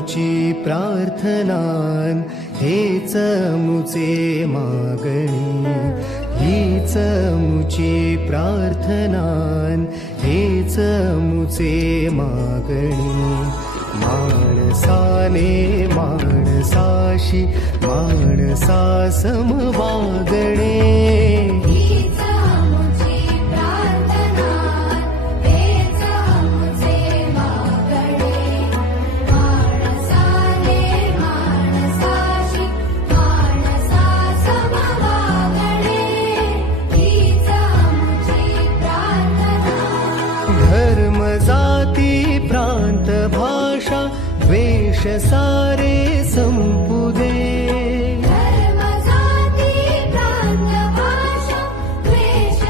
मुची प्रार्थनान हेच मुचे मागणी, हीच मुची प्रार्थनान हेच मुचे मागणी. माणसाने माणसाशी माणसा सम वागणे, धर्म जाती प्रांत भाषा वेश सारे